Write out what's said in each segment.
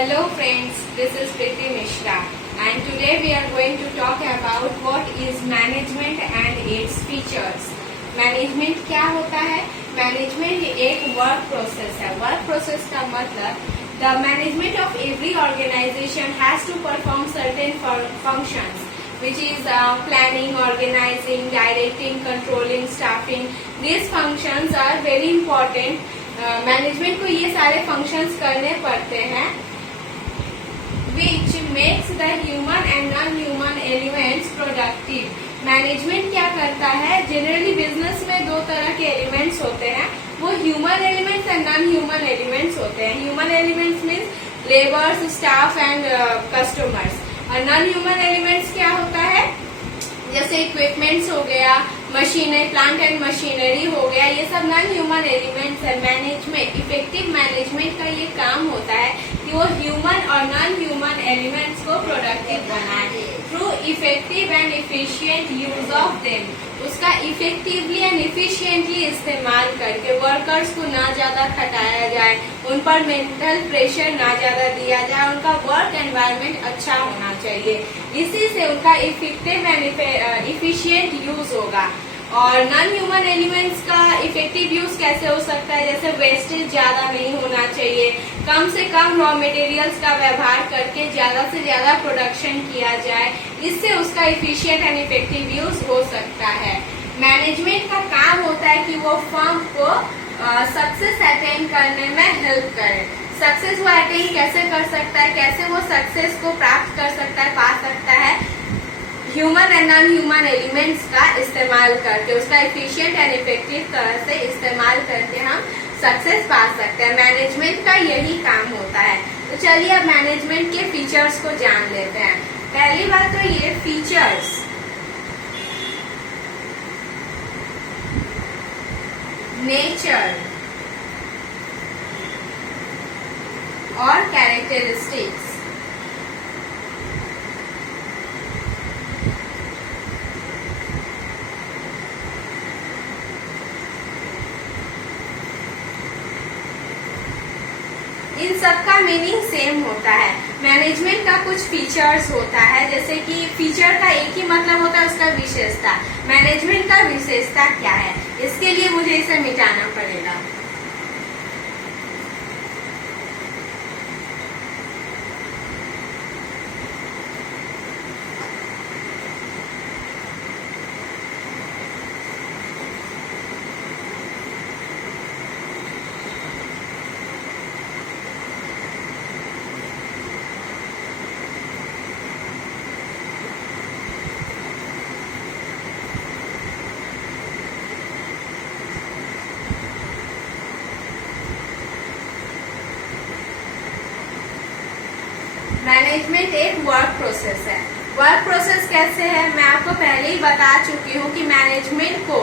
Hello friends, this is Priti Mishra and today we are going to talk about what is management and its features. Management क्या होता है? Management एक work process है. Work process का मतलब the management of every organization has to perform certain functions which is planning, organizing, directing, controlling, staffing. These functions are very important. Management को ये सारे फंक्शंस करने पड़ते हैं which makes the human and non-human elements productive. Management क्या करता है? Generally business में दो तरह के एलिमेंट्स होते हैं, वो human elements and non human elements होते हैं. Human elements means labours, staff and customers. और नॉन ह्यूमन एलिमेंट्स क्या होता है? जैसे इक्विपमेंट्स हो गया, मशीनरी, प्लांट एंड मशीनरी हो गया, ये सब नॉन ह्यूमन एलिमेंट्स है. मैनेजमेंट, इफेक्टिव मैनेजमेंट का ये काम होता है कि वो ह्यूमन और नॉन ह्यूमन एलिमेंट्स को प्रोडक्टिव बनाए through effective and efficient use of them. उसका इफेक्टिवली एंड इफिशिएंटली इस्तेमाल करके वर्कर्स को ना ज्यादा खटाया जाए, उन पर मेंटल प्रेशर ना ज्यादा दिया जाए, उनका वर्क एनवायरनमेंट अच्छा होना चाहिए. इसी से उनका इफेक्टिव एंड इफिशिएंट यूज होगा. और नॉन ह्यूमन एलिमेंट्स का इफेक्टिव यूज कैसे हो सकता है? जैसे वेस्टेज ज्यादा नहीं होना चाहिए, कम से कम रॉ मटेरियल्स का व्यवहार करके ज्यादा से ज्यादा प्रोडक्शन किया जाए, इससे उसका इफिशिएंट एंड इफेक्टिव यूज हो सकता है. मैनेजमेंट का काम होता है कि वो फर्म को सक्सेस अटेन करने में हेल्प करे. सक्सेस वो अटेन कैसे कर सकता है, कैसे वो सक्सेस को प्राप्त कर सकता है, पा सकता है? Human and non human elements का इस्तेमाल करके, उसका इफिशिएंट एंड इफेक्टिव तरह से इस्तेमाल करके हम सक्सेस पा सकते हैं. मैनेजमेंट का यही काम होता है. तो चलिए अब मैनेजमेंट के फीचर्स को जान लेते हैं. पहली बात तो ये फीचर्स, नेचर और कैरेक्टरिस्टिक्स. इन सबका मीनिंग सेम होता है. मैनेजमेंट का कुछ फीचर्स होता है, जैसे कि फीचर का एक ही मतलब होता है उसका विशेषता. मैनेजमेंट का विशेषता क्या है? इसके लिए मुझे इसे मिटाना पड़ेगा. मैनेजमेंट एक वर्क प्रोसेस है. वर्क प्रोसेस कैसे है? मैं आपको पहले ही बता चुकी हूँ कि मैनेजमेंट को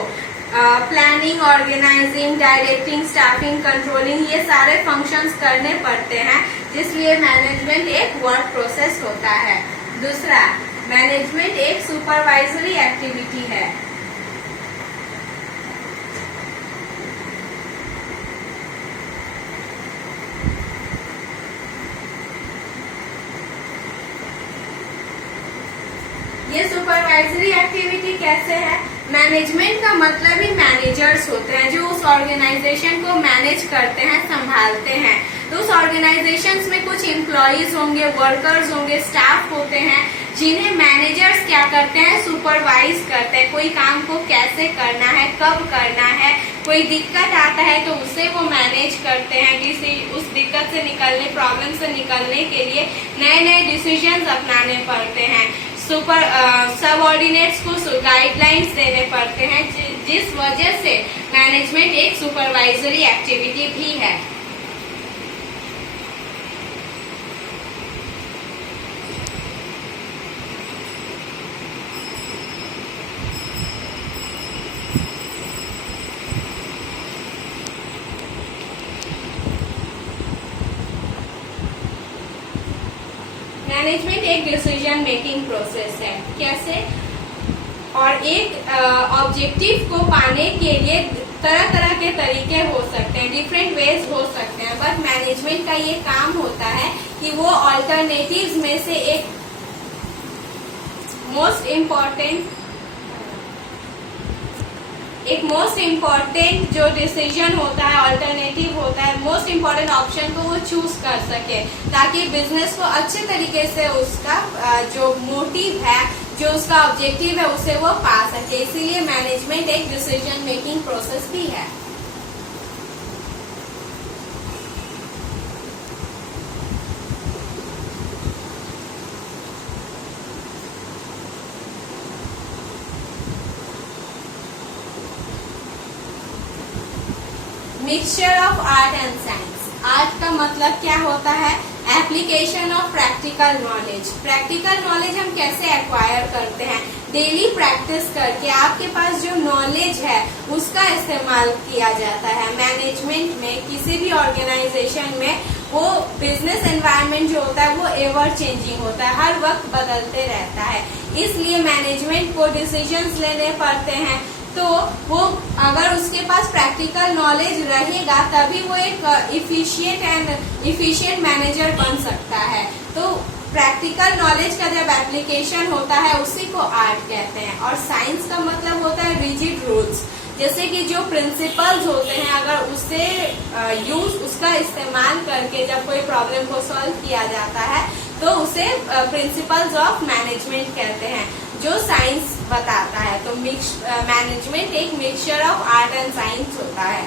planning, organizing, directing, staffing, controlling, ये सारे फंक्शंस करने पड़ते हैं, जिसलिए मैनेजमेंट एक वर्क प्रोसेस होता है. दूसरा, मैनेजमेंट एक सुपरवाइजरी एक्टिविटी है. ये सुपरवाइजरी एक्टिविटी कैसे है? मैनेजमेंट का मतलब ही मैनेजर्स होते हैं जो उस ऑर्गेनाइजेशन को मैनेज करते हैं, संभालते हैं. तो उस ऑर्गेनाइजेशन में कुछ एम्प्लॉयज होंगे, वर्कर्स होंगे, स्टाफ होते हैं, जिन्हें मैनेजर्स क्या करते हैं? सुपरवाइज करते हैं. कोई काम को कैसे करना है, कब करना है, कोई दिक्कत आता है तो उसे वो मैनेज करते हैं. उस दिक्कत से निकलने, प्रॉब्लम से निकलने के लिए नए नए डिसीजंस अपनाने पड़ते हैं. सबऑर्डिनेट्स को गाइडलाइंस देने पड़ते हैं, जिस वजह से मैनेजमेंट एक सुपरवाइजरी एक्टिविटी भी है. मैनेजमेंट एक डिसीजन मेकिंग प्रोसेस है. कैसे? और एक ऑब्जेक्टिव को पाने के लिए तरह तरह के तरीके हो सकते हैं, डिफरेंट वेज हो सकते हैं, बट मैनेजमेंट का ये काम होता है कि वो ऑल्टरनेटिव्स में से एक मोस्ट इम्पॉर्टेंट जो डिसीजन होता है, ऑल्टरनेटिव होता है, मोस्ट इम्पॉर्टेंट ऑप्शन को वो चूज कर सके, ताकि बिजनेस को अच्छे तरीके से उसका जो मोटिव है, जो उसका ऑब्जेक्टिव है, उसे वो पा सके। इसीलिए मैनेजमेंट एक डिसीजन मेकिंग प्रोसेस भी है। Mixture of art and science. Art का मतलब क्या होता है? Application of practical knowledge. Practical knowledge हम कैसे एक्वायर करते हैं? डेली प्रैक्टिस करके आपके पास जो नॉलेज है उसका इस्तेमाल किया जाता है। मैनेजमेंट में, किसी भी ऑर्गेनाइजेशन में, वो बिजनेस एनवायरनमेंट जो होता है वो एवर चेंजिंग होता है, हर वक्त बदलते रहता है। इसलिए मैनेजमेंट को डिसीजंस लेने पड़ते हैं, तो वो अगर उसके पास प्रैक्टिकल नॉलेज रहेगा तभी वो एक इफिशिएंट मैनेजर बन सकता है। तो प्रैक्टिकल नॉलेज का जब एप्लीकेशन होता है उसी को आर्ट कहते हैं। और साइंस का मतलब होता है रिजिड रूल्स, जैसे कि जो प्रिंसिपल्स होते हैं अगर उसे उसका इस्तेमाल करके जब कोई प्रॉब्लम को सॉल्व किया जाता है तो उसे प्रिंसिपल्स ऑफ मैनेजमेंट कहते हैं, जो साइंस बताता है। तो मैनेजमेंट एक mixture of art and science होता है।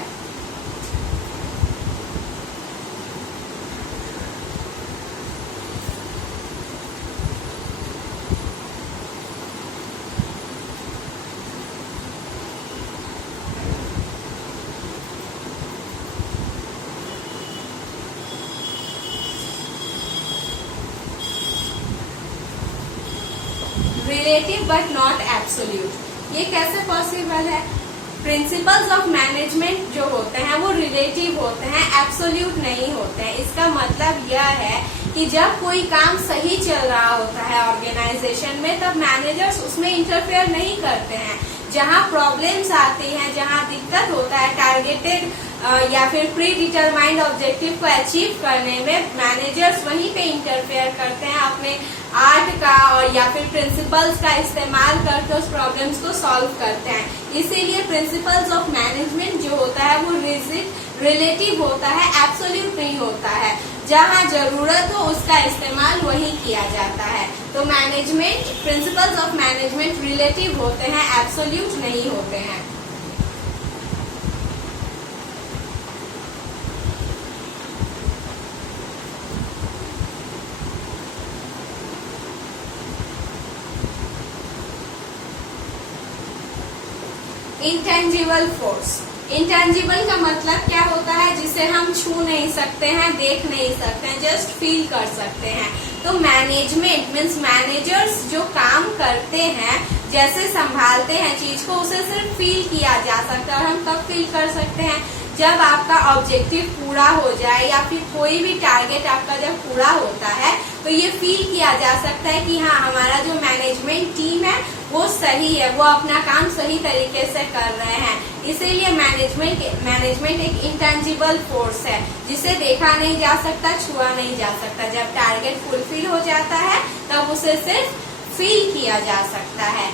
Relative but not absolute. ये कैसे पॉसिबल है? प्रिंसिपल्स ऑफ मैनेजमेंट जो होते हैं वो रिलेटिव होते हैं, एब्सोल्यूट नहीं होते हैं। इसका मतलब यह है कि जब कोई काम सही चल रहा होता है ऑर्गेनाइजेशन में, तब मैनेजर्स उसमें इंटरफेयर नहीं करते हैं। जहाँ प्रॉब्लम्स आती हैं, जहाँ दिक्कत होता है टारगेटेड या फिर प्री डिटरमाइंड ऑब्जेक्टिव को अचीव करने में, मैनेजर्स वहीं पे इंटरफेयर करते हैं, अपने आर्ट का और या फिर प्रिंसिपल्स का इस्तेमाल करके उस प्रॉब्लम्स को सॉल्व करते हैं। इसीलिए प्रिंसिपल्स ऑफ मैनेजमेंट जो होता है वो रिलेटिव होता है, एब्सोल्यूट नहीं होता है। जहाँ जरूरत हो उसका इस्तेमाल वही किया जाता है। तो management, principles of management relative होते हैं, एब्सोल्यूट नहीं होते हैं। Intangible force. इंटेंजिबल का मतलब क्या होता है? जिसे हम छू नहीं सकते हैं, देख नहीं सकते हैं, जस्ट फील कर सकते हैं। तो मैनेजमेंट मीन्स मैनेजर्स जो काम करते हैं, जैसे संभालते हैं चीज को, उसे सिर्फ फील किया जा सकता है। और हम कब फील कर सकते हैं? जब आपका ऑब्जेक्टिव पूरा हो जाए या फिर कोई भी टारगेट आपका जब पूरा होता है तो ये फील किया जा सकता है कि हाँ, हमारा जो मैनेजमेंट टीम है वो सही है, वो अपना काम सही तरीके से कर रहे हैं। इसीलिए मैनेजमेंट एक इंटेंजिबल फोर्स है, जिसे देखा नहीं जा सकता, छुआ नहीं जा सकता। जब टारगेट फुलफिल हो जाता है तब उसे सिर्फ फील किया जा सकता है।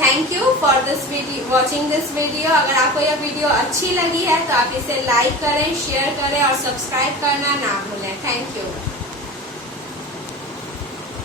Thank you for this video, watching this video. अगर आपको यह वीडियो अच्छी लगी है तो आप इसे लाइक करें, शेयर करें और सब्सक्राइब करना ना भूलें। Thank you.